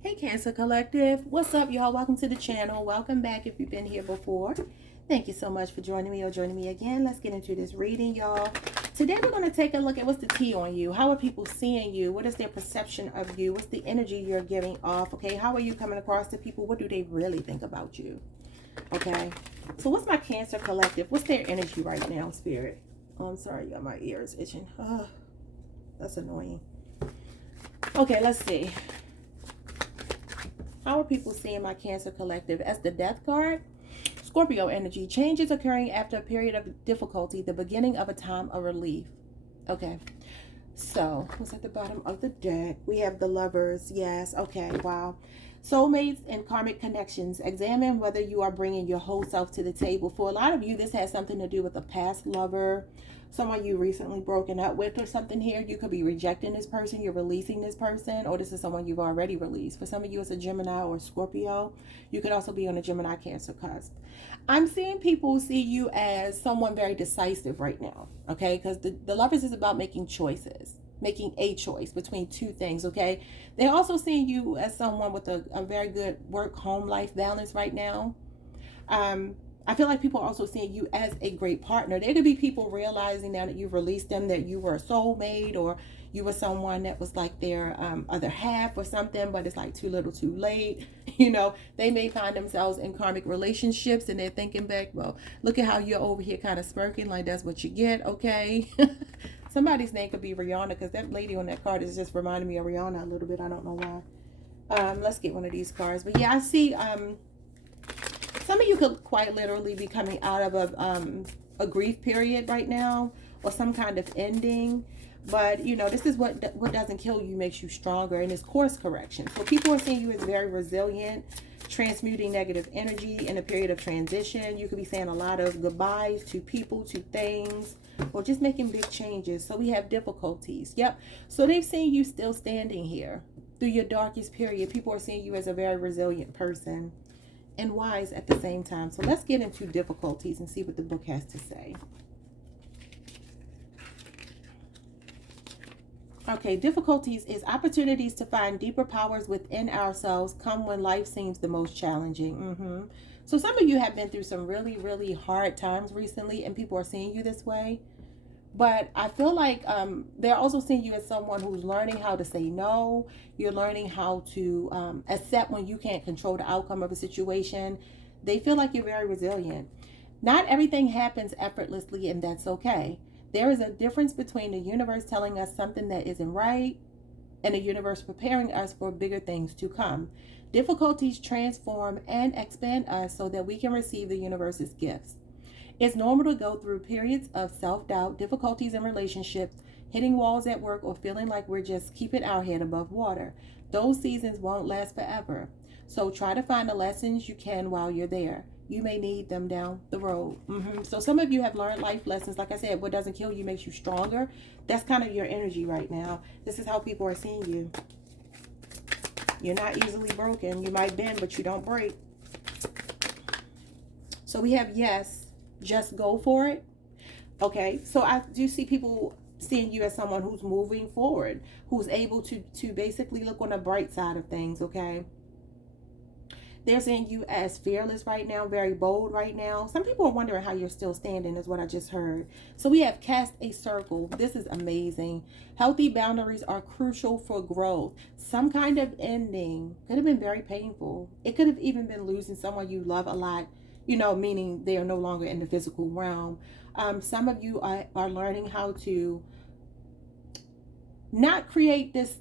Hey Cancer Collective, what's up y'all? Welcome to the channel. Welcome back if you've been here before. Thank you so much for joining me or joining me again. Let's get into this reading, y'all. Today we're going to take a look at what's the tea on you. How are people seeing you? What is their perception of you? What's the energy you're giving off? Okay, how are you coming across to people? What do they really think about you? Okay, so what's my Cancer Collective? What's their energy right now, Spirit? Oh, I'm sorry, y'all, my ears itching. That's annoying. Okay, let's see. How are people seeing my Cancer Collective? As the Death card, Scorpio energy. Changes occurring after a period of difficulty, the beginning of a time of relief. Okay. So, what's at the bottom of the deck? We have the Lovers. Yes. Okay. Wow. Soulmates and karmic connections. Examine whether you are bringing your whole self to the table. For a lot of you, this has something to do with a past lover, someone you recently broken up with or something here. You could be rejecting this person, you're releasing this person, or this is someone you've already released. For some of you, it's a Gemini or Scorpio. You could also be on a Gemini Cancer cusp. I'm seeing people see you as someone very decisive right now, okay? Because the Lovers is about making choices, making a choice between two things, okay? They're also seeing you as someone with a very good work-home life balance right now. I feel like people are also seeing you as a great partner. There could be people realizing now that you've released them that you were a soulmate, or you were someone that was like their other half or something, but it's like too little too late. You know, they may find themselves in karmic relationships and they're thinking back, well, look at how you're over here kind of smirking like that's what you get, okay? Somebody's name could be Rihanna, because that lady on that card is just reminding me of Rihanna a little bit. I don't know why. Let's get one of these cards. But yeah, I see some of you could quite literally be coming out of a grief period right now, or some kind of ending. But, you know, this is what doesn't kill you makes you stronger, and it's course correction. So people are seeing you as very resilient, transmuting negative energy in a period of transition. You could be saying a lot of goodbyes to people, to things, or just making big changes. So we have difficulties. Yep. So they've seen you still standing here through your darkest period. People are seeing you as a very resilient person and wise at the same time. So let's get into difficulties and see what the book has to say. Okay, difficulties is opportunities to find deeper powers within ourselves come when life seems the most challenging. So some of you have been through some really, really hard times recently, and people are seeing you this way. But I feel like they're also seeing you as someone who's learning how to say no. You're learning how to accept when you can't control the outcome of a situation. They feel like you're very resilient. Not everything happens effortlessly, and that's okay. There is a difference between the universe telling us something that isn't right and the universe preparing us for bigger things to come. Difficulties transform and expand us so that we can receive the universe's gifts. It's normal to go through periods of self-doubt, difficulties in relationships, hitting walls at work, or feeling like we're just keeping our head above water. Those seasons won't last forever. So try to find the lessons you can while you're there. You may need them down the road. So some of you have learned life lessons. Like I said, what doesn't kill you makes you stronger. That's kind of your energy right now. This is how people are seeing you. You're not easily broken. You might bend, but you don't break. So we have yes, just go for it. Okay, so I do see people seeing you as someone who's moving forward, who's able to basically look on the bright side of things, okay? They're seeing you as fearless right now, very bold right now. Some people are wondering how you're still standing, is what I just heard. So we have cast a circle. This is amazing. Healthy boundaries are crucial for growth. Some kind of ending could have been very painful. It could have even been losing someone you love a lot, you know, meaning they are no longer in the physical realm. Some of you are learning how to not create this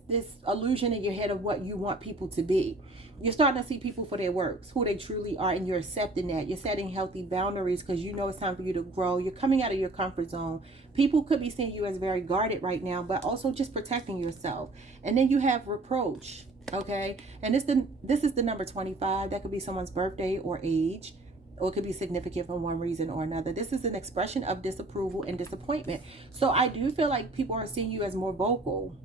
illusion in your head of what you want people to be. You're starting to see people for their works, who they truly are, and you're accepting that. You're setting healthy boundaries because you know it's time for you to grow. You're coming out of your comfort zone. People could be seeing you as very guarded right now, but also just protecting yourself. And then you have reproach, okay? And this is the number 25. That could be someone's birthday or age, or it could be significant for one reason or another. This is an expression of disapproval and disappointment. So I do feel like people are seeing you as more vocal.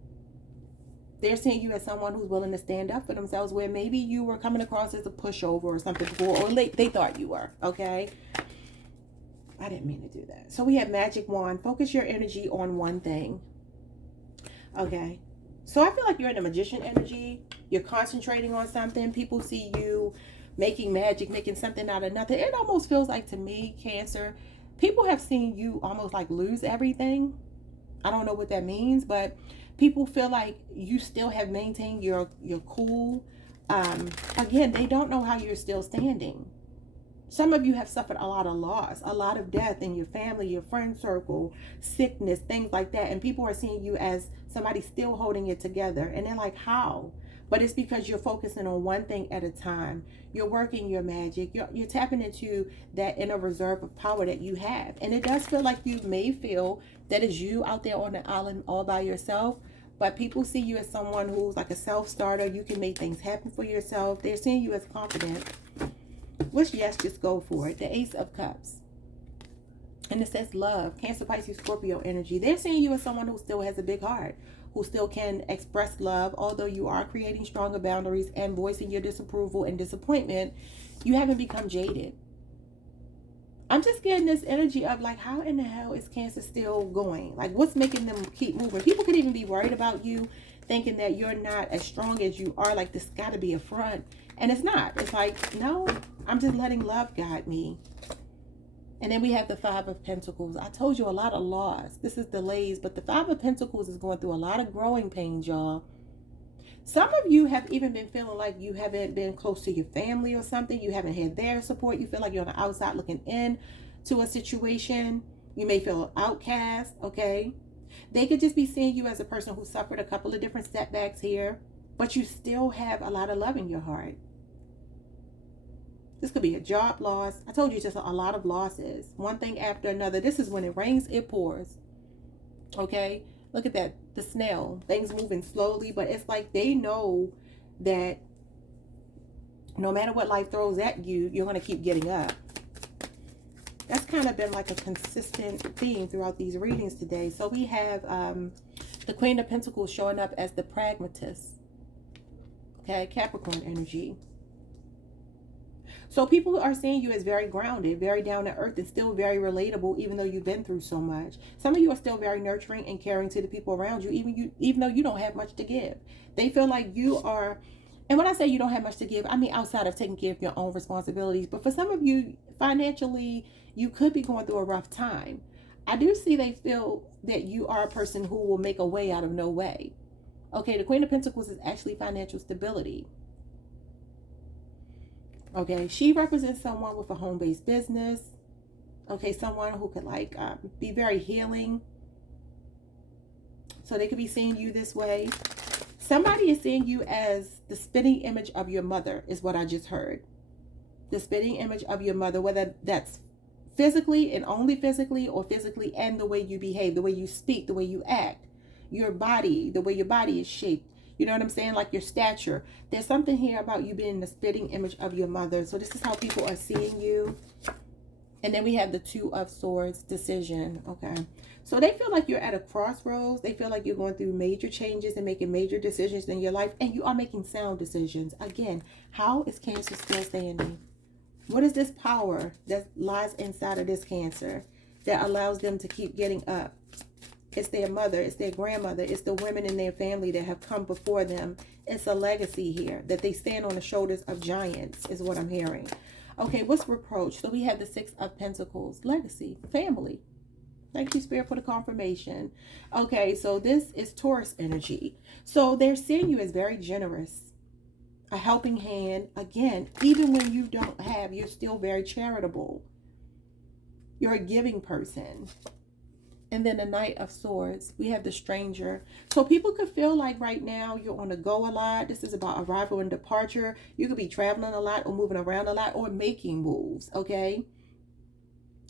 They're seeing you as someone who's willing to stand up for themselves, where maybe you were coming across as a pushover or something before, or they thought you were, okay? I didn't mean to do that. So we have Magic Wand. Focus your energy on one thing. Okay. So I feel like you're in a magician energy. You're concentrating on something. People see you making magic, making something out of nothing. It almost feels like, to me, Cancer, people have seen you almost like lose everything. I don't know what that means, but people feel like you still have maintained your cool. Again, they don't know how you're still standing. Some of you have suffered a lot of loss, a lot of death in your family, your friend circle, sickness, things like that. And people are seeing you as somebody still holding it together. And they're like, how? But it's because you're focusing on one thing at a time. You're working your magic. You're tapping into that inner reserve of power that you have. And it does feel like you may feel that it's you out there on the island all by yourself. But people see you as someone who's like a self-starter. You can make things happen for yourself. They're seeing you as confident. Which, yes, just go for it. The Ace of Cups. And it says love. Cancer, Pisces, Scorpio energy. They're seeing you as someone who still has a big heart, who still can express love. Although you are creating stronger boundaries and voicing your disapproval and disappointment, you haven't become jaded. I'm just getting this energy of like, how in the hell is Cancer still going? Like, what's making them keep moving? People could even be worried about you, thinking that you're not as strong as you are. Like, this got to be a front. And it's not. It's like, no, I'm just letting love guide me. And then we have the Five of Pentacles. I told you, a lot of loss. This is delays, but the Five of Pentacles is going through a lot of growing pains, y'all. Some of you have even been feeling like you haven't been close to your family or something. You haven't had their support. You feel like you're on the outside looking in to a situation. You may feel outcast, okay? They could just be seeing you as a person who suffered a couple of different setbacks here, but you still have a lot of love in your heart. This could be a job loss. I told you, just a lot of losses. One thing after another. This is when it rains, it pours. Okay? Look at that. The snail. Things moving slowly, but it's like they know that no matter what life throws at you, you're going to keep getting up. That's kind of been like a consistent theme throughout these readings today. So we have the Queen of Pentacles showing up as the pragmatist. Okay? Capricorn energy. So people are seeing you as very grounded, very down to earth, and still very relatable, even though you've been through so much. Some of you are still very nurturing and caring to the people around you, even though you don't have much to give. They feel like you are, and when I say you don't have much to give, I mean outside of taking care of your own responsibilities. But for some of you, financially, you could be going through a rough time. I do see they feel that you are a person who will make a way out of no way. Okay, the Queen of Pentacles is actually financial stability. Okay, she represents someone with a home-based business. Okay, someone who could like be very healing. So they could be seeing you this way. Somebody is seeing you as the spitting image of your mother, is what I just heard. The spitting image of your mother, whether that's physically and only physically, or physically and the way you behave, the way you speak, the way you act, your body, the way your body is shaped. You know what I'm saying? Like your stature. There's something here about you being the spitting image of your mother. So this is how people are seeing you. And then we have the Two of Swords, decision. Okay. So they feel like you're at a crossroads. They feel like you're going through major changes and making major decisions in your life. And you are making sound decisions. Again, how is Cancer still standing? What is this power that lies inside of this Cancer that allows them to keep getting up? It's their mother, it's their grandmother, it's the women in their family that have come before them. It's a legacy here, that they stand on the shoulders of giants, is what I'm hearing. Okay, what's reproach? So we have the Six of Pentacles, legacy, family. Thank you, Spirit, for the confirmation. Okay, so this is Taurus energy. So they're seeing you as very generous, a helping hand. Again, even when you don't have, you're still very charitable. You're a giving person. And then the Knight of Swords, we have the Stranger. So people could feel like right now you're on the go a lot. This is about arrival and departure. You could be traveling a lot or moving around a lot or making moves, okay?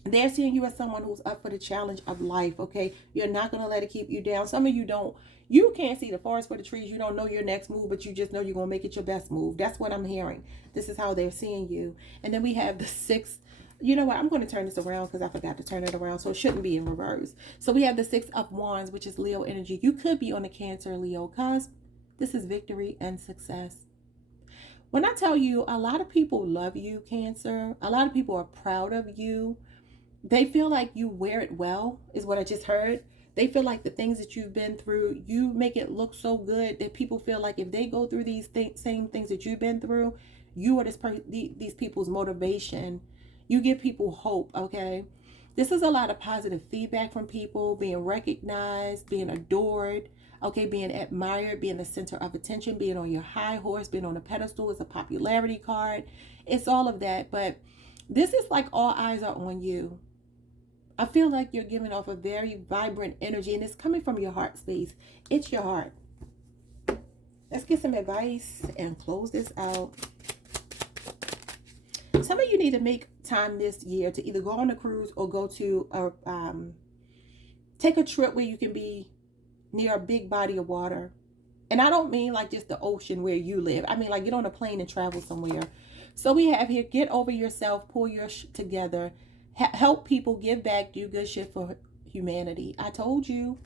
They're seeing you as someone who's up for the challenge of life, okay? You're not going to let it keep you down. Some of you don't, you can't see the forest for the trees. You don't know your next move, but you just know you're going to make it your best move. That's what I'm hearing. This is how they're seeing you. And then we have the Six. You know what? I'm going to turn this around because I forgot to turn it around. So it shouldn't be in reverse. So we have the Six of Wands, which is Leo energy. You could be on the Cancer Leo cusp. This is victory and success. When I tell you, a lot of people love you, Cancer. A lot of people are proud of you. They feel like you wear it well, is what I just heard. They feel like the things that you've been through, you make it look so good that people feel like if they go through these same things that you've been through, you are these people's motivation. You give people hope, okay? This is a lot of positive feedback from people, being recognized, being adored, okay, being admired, being the center of attention, being on your high horse, being on a pedestal. It's a popularity card. It's all of that. But this is like all eyes are on you. I feel like you're giving off a very vibrant energy, and it's coming from your heart space. It's your heart. Let's get some advice and close this out. Some of you need to make time this year to either go on a cruise or go to take a trip where you can be near a big body of water. And I don't mean like just the ocean where you live. I mean like get on a plane and travel somewhere. So we have here, get over yourself, pull your together, help people, give back, do good shit for humanity. I told you,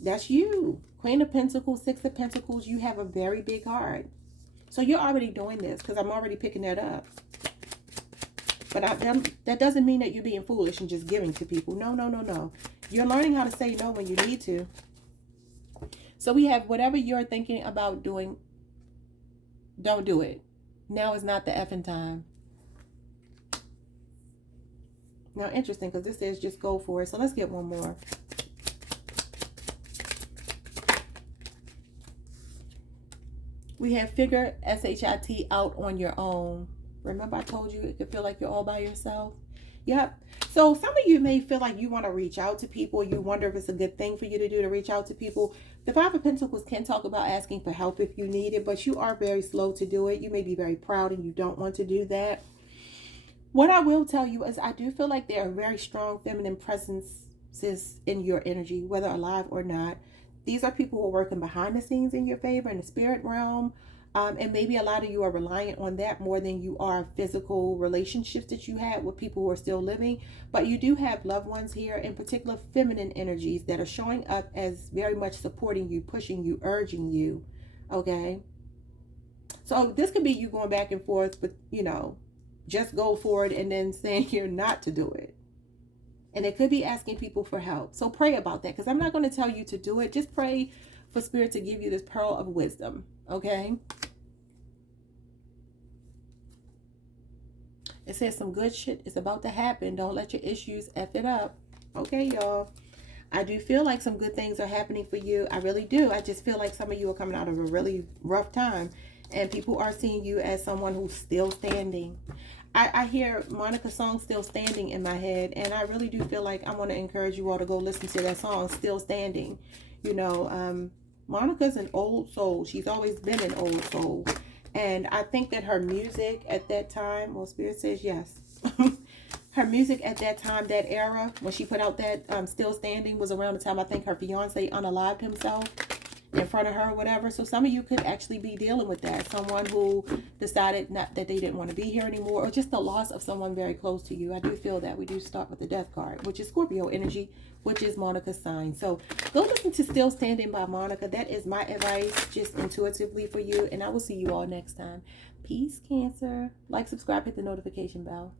that's you. Queen of Pentacles, Six of Pentacles, you have a very big heart. So you're already doing this because I'm already picking that up. But that doesn't mean that you're being foolish and just giving to people. No, no, no, no. You're learning how to say no when you need to. So we have whatever you're thinking about doing, don't do it. Now is not the effing time. Now, interesting, because this says just go for it. So let's get one more. We have figure SHIT out on your own. Remember I told you it could feel like you're all by yourself? Yep. So some of you may feel like you want to reach out to people. You wonder if it's a good thing for you to do to reach out to people. The Five of Pentacles can talk about asking for help if you need it, but you are very slow to do it. You may be very proud and you don't want to do that. What I will tell you is I do feel like there are very strong feminine presences in your energy, whether alive or not. These are people who are working behind the scenes in your favor in the spirit realm. And maybe a lot of you are reliant on that more than you are physical relationships that you had with people who are still living. But you do have loved ones here, in particular feminine energies that are showing up as very much supporting you, pushing you, urging you. Okay. So this could be you going back and forth, but you know, just go for it and then saying you're not to do it. And it could be asking people for help. So pray about that, because I'm not going to tell you to do it. Just pray for Spirit to give you this pearl of wisdom. Okay. It says some good shit is about to happen. Don't let your issues F it up. Okay, y'all. I do feel like some good things are happening for you. I really do. I just feel like some of you are coming out of a really rough time. And people are seeing you as someone who's still standing. I hear Monica's song Still Standing in my head. And I really do feel like I want to encourage you all to go listen to that song, Still Standing. You know, Monica's an old soul. She's always been an old soul. And I think that her music at that time, well, Spirit says yes. Her music at that time, that era, when she put out that Still Standing, was around the time I think her fiance unalived himself in front of her or whatever. So some of you could actually be dealing with that. Someone who decided not that they didn't want to be here anymore, or just the loss of someone very close to you. I do feel that. We do start with the Death card, which is Scorpio energy, which is Monica's sign. So go listen to Still Standing by Monica. That is my advice, just intuitively for you. And I will see you all next time. Peace, Cancer. Like, subscribe, hit the notification bell.